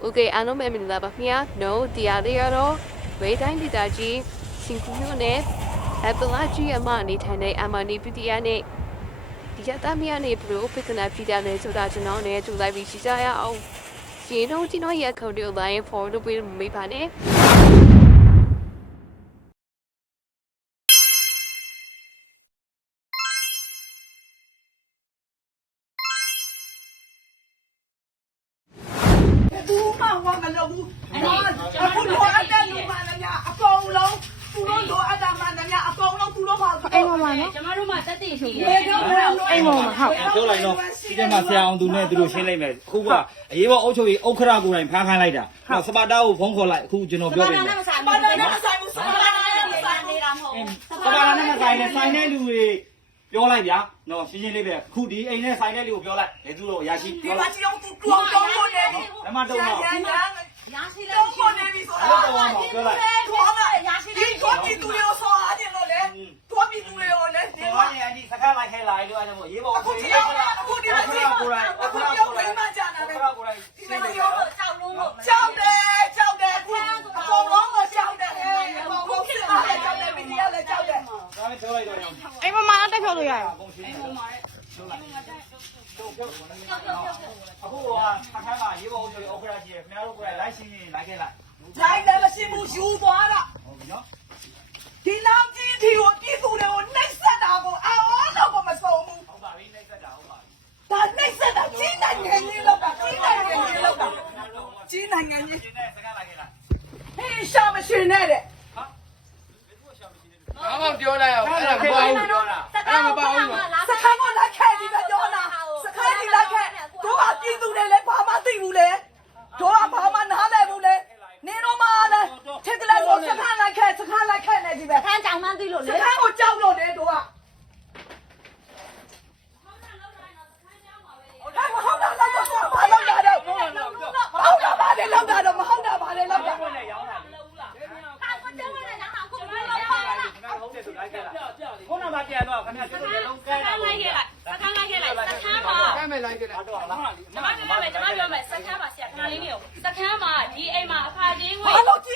။ Okay, အားလုံးပဲမြင်လာပါခင်ဗျာ။ No, dia de oro. Way dai dita ji. Sinkuyo ne. Apology ama ni tan ne ama ni pitiya ne. ဒီကတမ်းမြန်နေဘလို့ပြဿနာဖြစ်တယ်လို့ဆိုတာကျွန်တော်လည်းသူလိုက်ပြီးရှင်းပြရအောင်။ရှင်တို့ကျွန်တော်ရဲ့ account ကို line forward ပေးမိပါနဲ့။နော်ကျွန်မတို့မှတက်တည်ရှိတယ်ဘယ်တော့အိမ်ပေါ်မှာဟုတ်ပြောလိုက်တော့ဒီထဲမှာဆရာအောင်သူနဲ့သူတို့ရှင်းလိုက်မယ်အခုကအရေးပေါ်အုတ်ချုပ်ကြီးဥက္ခရာကိုယ်တိုင်ဖမ်းခိုင်းလိုက်တာဟုတ်စပါတာကိုဖုန်းခေါ်လိုက်အခုကျွန်တော်ပြောပေးမယ်စပါတာနဲ့မဆိုင်ဘူးစပါတာနဲ့မဆိုင်နေတာမဟုတ်ဘူးစပါတာနဲ့မဆိုင်နေတာဆိုင်တဲ့လူတွေပြောလိုက်ဗျာနော်ရှင်းရှင်းလေးပဲအခုဒီအိမ်နဲ့ဆိုင်တဲ့လူကိုပြောလိုက်ဘယ်သူတို့ရရှိဒီမှာကြည့်အောင်သူတို့တော့လို့နေတယ်ဓမ္မတော်ရရှိလာရှိလာရှိတော့ဖုန်းနေပြီဆိုတာတော့ပြောလိုက်ခေါင်းကရရှိဒီကိုကြည့်သူတွေလာရေးလို့အဲ့ဒါမို့ရေးပေါ်အခုဒီလိုလားအခုဒီလိုလားကိုယ်တိုင်အခုဒီလိုဝိမကြတာပဲကိုယ်တိုင်ဒီလိုရောကြောက်လို့ကြောက်တယ်ကြောက်တယ်အခုအကုန်လုံးကကြောက်တယ်အခုကိုယ်ကကြောက်တယ်ဗီဒီယိုလည်းကြောက်တယ်ဒါလည်းပြောလိုက်တော့ရောအေးမမအတက်ဖြောက်လို့ရရအောင်အေးမမရဲ့အခုကခထားကရေးပေါ်ဆိုပြီးအော်ခရာကြီးရယ်ခင်ဗျားတို့ကိုယ်တိုင်လိုက်ရှင်းရှင်းလိုက်ခဲ့လားလိုက်တယ်မရှိဘူးယူသွားတာဟုတ်ပြီနော်呢呢你消费起来的？啊？没多消起来看我我看我来看的看昨晚了，昨晚、就是、你妈我看看看看看我,来我的多啊！就是ဲ့လိုက်ကြတယ်။ဟုတ်ပါလား။ကျွန်မပြောမယ်ကျွန်မပြောမယ်စက်ခန်းပါဆရာခဏလေးနေရော။စက်ခန်းမှာဒီအိမ်မှာအဖာကြီးဝင်ဘာလို့ကြီး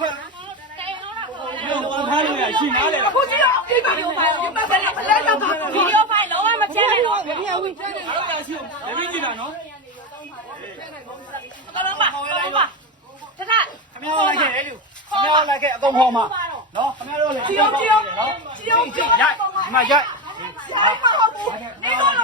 ခွန်ပြန်သွားထားလို့ရရှိနားလေခုကြည့်ရအိမ်ကနေပါဘာပဲလဲလဲတော့ပါဗီဒီယိုဖိုင်လုံးဝမချဲနိုင်တော့ဘူးဗီဒီယိုဝင်ချဲနေတာရှိုးဒါမင်းကြည့်တာနော်ကောင်းပါမနော်ခင်ဗျားတို့လေကြည့်အောင်ကြည့်အောင်ကြည့်အောင်ကြည့်ရိုက်မှာရိုက်ရိုက်မှာဟုတ်ဘူးနေတော့